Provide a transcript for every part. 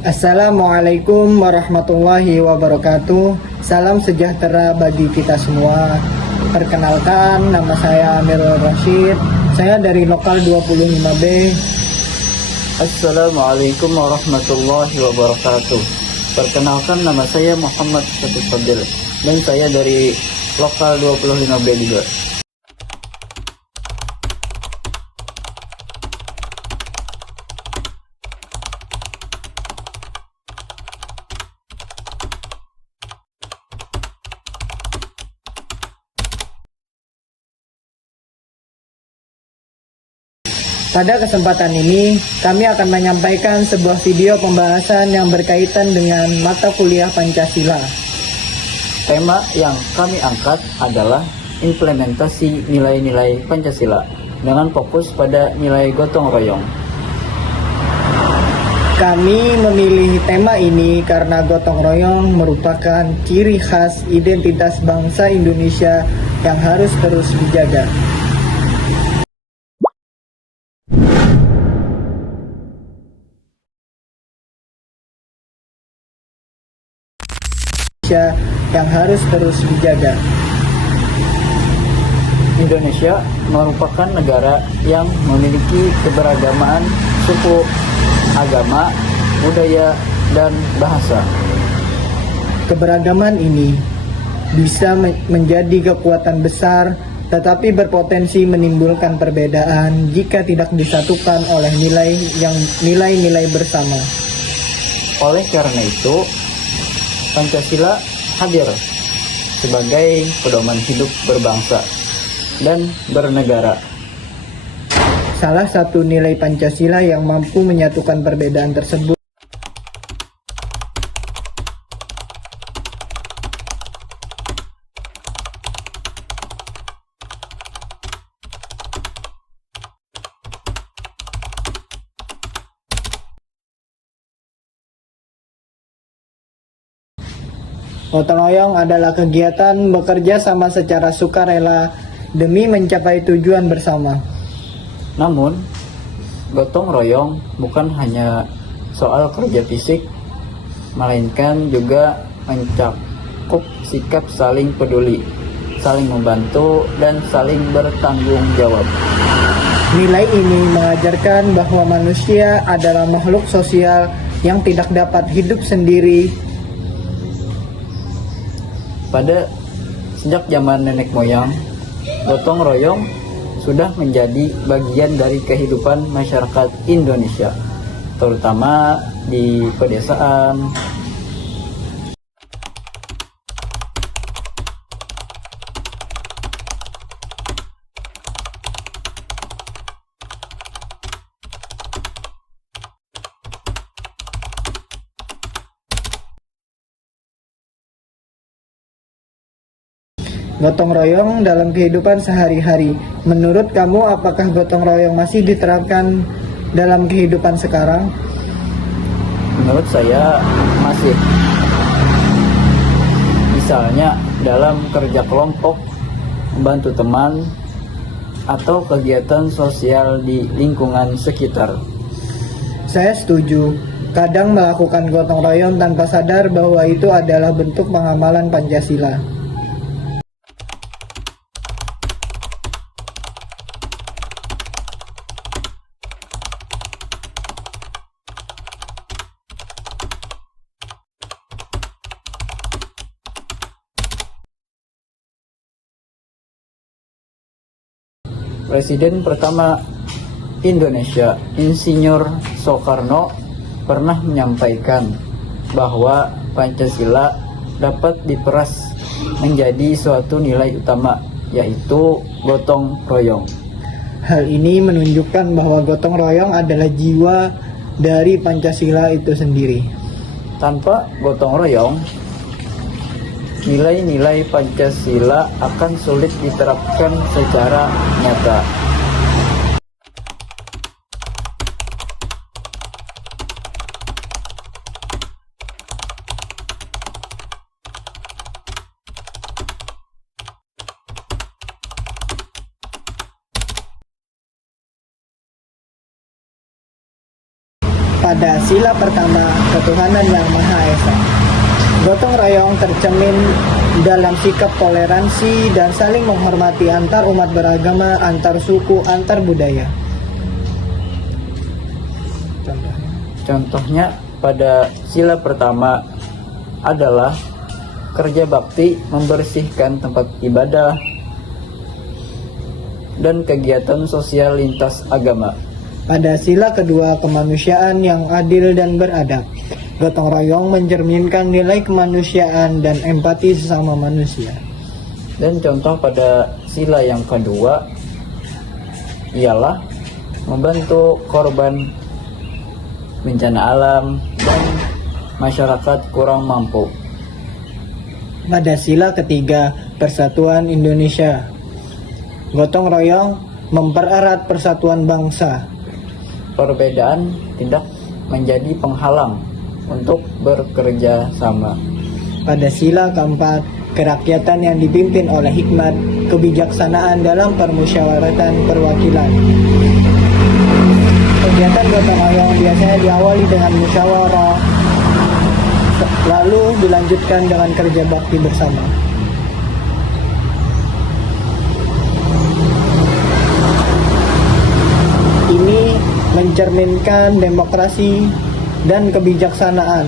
Assalamualaikum warahmatullahi wabarakatuh. Salam sejahtera bagi kita semua. Perkenalkan, nama saya Amirul Rashid. Saya dari lokal 25B. Assalamualaikum warahmatullahi wabarakatuh. Perkenalkan, nama saya Muhammad Syafiq Fadil dan saya dari lokal 25B juga. Pada kesempatan ini, kami akan menyampaikan sebuah video pembahasan yang berkaitan dengan mata kuliah Pancasila. Tema yang kami angkat adalah implementasi nilai-nilai Pancasila dengan fokus pada nilai gotong royong. Kami memilih tema ini karena gotong royong merupakan ciri khas identitas bangsa Indonesia yang harus terus dijaga. Yang harus terus dijaga. Indonesia merupakan negara yang memiliki keberagaman suku, agama, budaya, dan bahasa. Keberagaman ini bisa menjadi kekuatan besar, tetapi berpotensi menimbulkan perbedaan jika tidak disatukan oleh nilai-nilai bersama. Oleh karena itu, Pancasila hadir sebagai pedoman hidup berbangsa dan bernegara. Salah satu nilai Pancasila yang mampu menyatukan perbedaan tersebut gotong royong adalah kegiatan bekerja sama secara sukarela demi mencapai tujuan bersama. Namun, gotong royong bukan hanya soal kerja fisik, melainkan juga mencakup sikap saling peduli, saling membantu, dan saling bertanggung jawab. Nilai ini mengajarkan bahwa manusia adalah makhluk sosial yang tidak dapat hidup sendiri. Pada sejak zaman nenek moyang, gotong royong sudah menjadi bagian dari kehidupan masyarakat Indonesia, terutama di pedesaan. Gotong royong dalam kehidupan sehari-hari. Menurut kamu, apakah gotong royong masih diterapkan dalam kehidupan sekarang? Menurut saya masih. Misalnya dalam kerja kelompok, membantu teman, atau kegiatan sosial di lingkungan sekitar. Saya setuju. Kadang melakukan gotong royong tanpa sadar bahwa itu adalah bentuk pengamalan Pancasila. Presiden pertama Indonesia, Insinyur Soekarno, pernah menyampaikan bahwa Pancasila dapat diperas menjadi suatu nilai utama, yaitu gotong royong. Hal ini menunjukkan bahwa gotong royong adalah jiwa dari Pancasila itu sendiri. Tanpa gotong royong, nilai-nilai Pancasila akan sulit diterapkan secara nyata. pada sila pertama ketuhanan yang Maha Esa. Gotong royong tercermin dalam sikap toleransi dan saling menghormati antar umat beragama, antar suku, antar budaya. Contohnya pada sila pertama adalah kerja bakti membersihkan tempat ibadah dan kegiatan sosial lintas agama. Pada sila kedua kemanusiaan yang adil dan beradab. Gotong royong mencerminkan nilai kemanusiaan dan empati sesama manusia. Dan contoh pada sila yang kedua ialah membantu korban bencana alam dan masyarakat kurang mampu. Pada sila ketiga Persatuan Indonesia, gotong royong mempererat persatuan bangsa. Perbedaan tidak menjadi penghalang untuk bekerja sama. Pada sila keempat, kerakyatan yang dipimpin oleh hikmat, kebijaksanaan dalam permusyawaratan perwakilan. Kegiatan gotong royong biasanya diawali dengan musyawarah, lalu dilanjutkan dengan kerja bakti bersama. Ini mencerminkan demokrasi dan kebijaksanaan.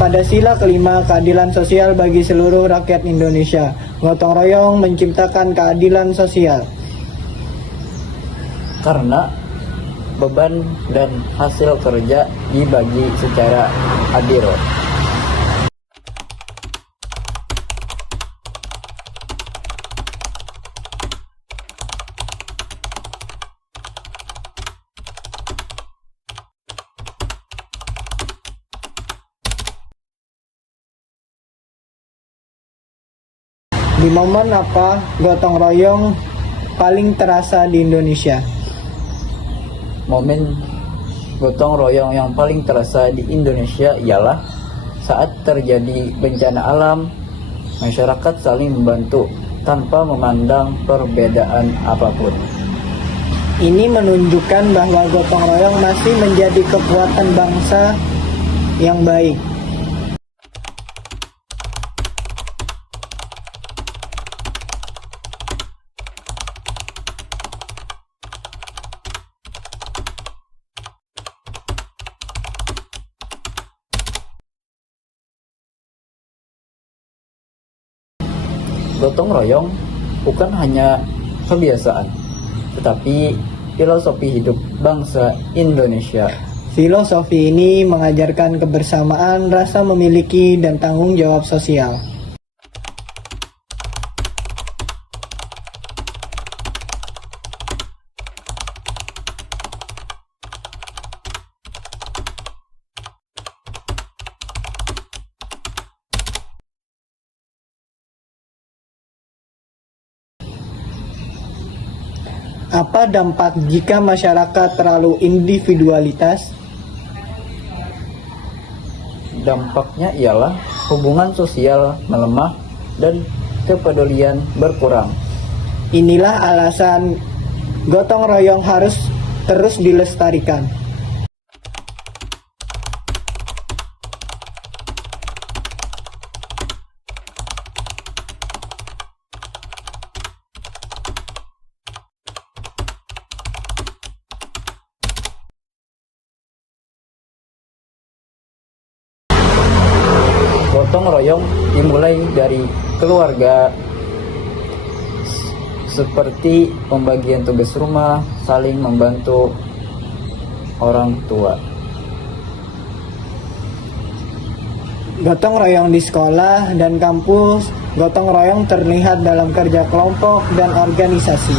Pada sila kelima, keadilan sosial bagi seluruh rakyat Indonesia. Gotong royong menciptakan keadilan sosial. Karena beban dan hasil kerja dibagi secara adil. Di momen apa gotong royong paling terasa di Indonesia? Momen gotong royong yang paling terasa di Indonesia ialah saat terjadi bencana alam, masyarakat saling membantu tanpa memandang perbedaan apapun. Ini menunjukkan bahwa gotong royong masih menjadi kekuatan bangsa yang baik. Gotong royong bukan hanya kebiasaan, tetapi filosofi hidup bangsa Indonesia. Filosofi ini mengajarkan kebersamaan, rasa memiliki, dan tanggung jawab sosial. Apa dampak jika masyarakat terlalu individualitas? Dampaknya ialah hubungan sosial melemah dan kepedulian berkurang. Inilah alasan gotong royong harus terus dilestarikan. Gotong royong dimulai dari keluarga, seperti pembagian tugas rumah, saling membantu orang tua. Gotong royong di sekolah dan kampus, gotong royong terlihat dalam kerja kelompok dan organisasi.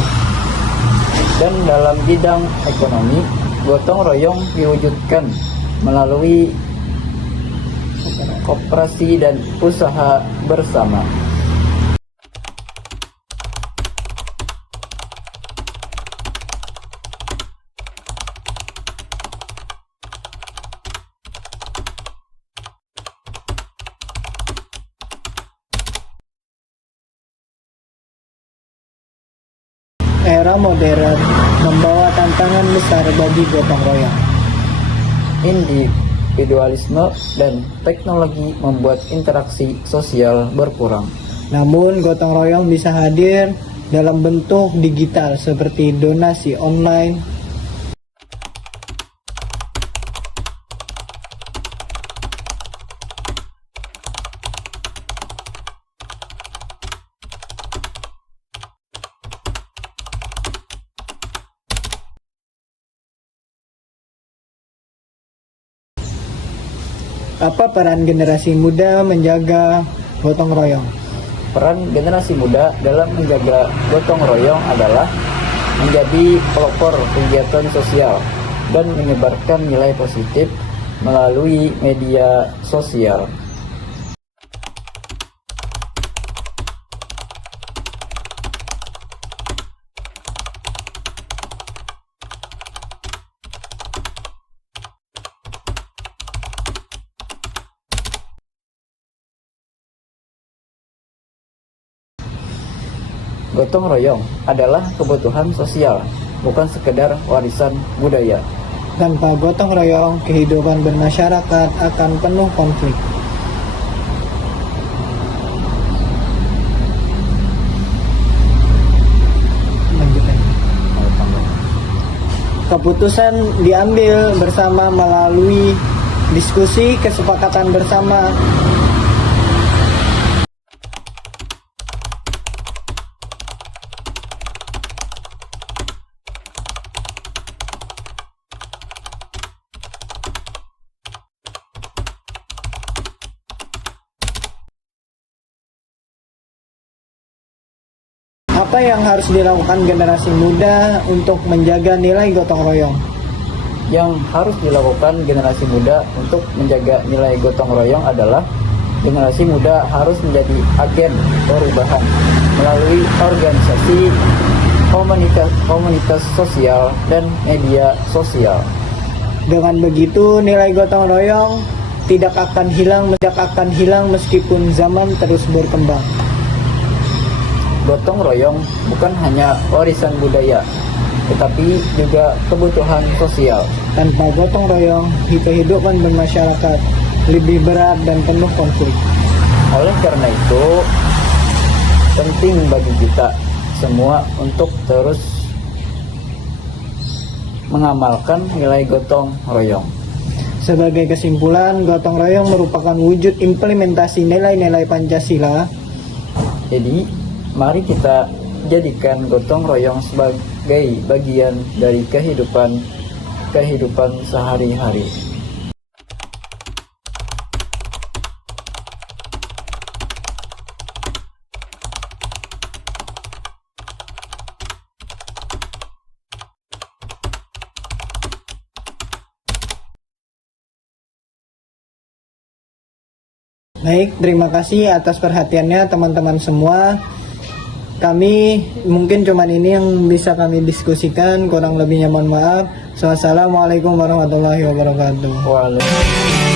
Dan dalam bidang ekonomi, gotong royong diwujudkan melalui koperasi dan usaha bersama. Era modern membawa tantangan besar bagi gotong royong. Individualisme dan teknologi membuat interaksi sosial berkurang. Namun, gotong royong bisa hadir dalam bentuk digital seperti donasi online, Apa peran generasi muda menjaga gotong royong? Peran generasi muda dalam menjaga gotong royong adalah menjadi pelopor kegiatan sosial dan menyebarkan nilai positif melalui media sosial. Gotong royong adalah kebutuhan sosial, bukan sekedar warisan budaya. Tanpa gotong royong, kehidupan bermasyarakat akan penuh konflik. Lanjutkan. Keputusan diambil bersama melalui diskusi, kesepakatan bersama. Apa yang harus dilakukan generasi muda untuk menjaga nilai gotong royong? Yang harus dilakukan generasi muda untuk menjaga nilai gotong royong adalah generasi muda harus menjadi agen perubahan melalui organisasi, komunitas sosial, dan media sosial. Dengan begitu, nilai gotong royong tidak akan hilang meskipun zaman terus berkembang. Gotong royong bukan hanya warisan budaya, tetapi juga kebutuhan sosial. Tanpa gotong royong, kehidupan bermasyarakat lebih berat dan penuh konflik. Oleh karena itu, penting bagi kita semua untuk terus mengamalkan nilai gotong royong. Sebagai kesimpulan, gotong royong merupakan wujud implementasi nilai-nilai Pancasila. Jadi, mari kita jadikan gotong royong sebagai bagian dari kehidupan sehari-hari. Baik, terima kasih atas perhatiannya teman-teman semua. Kami mungkin cuman ini yang bisa kami diskusikan, kurang lebihnya mohon maaf. Wassalamualaikum warahmatullahi wabarakatuh. Waalaikumsalam.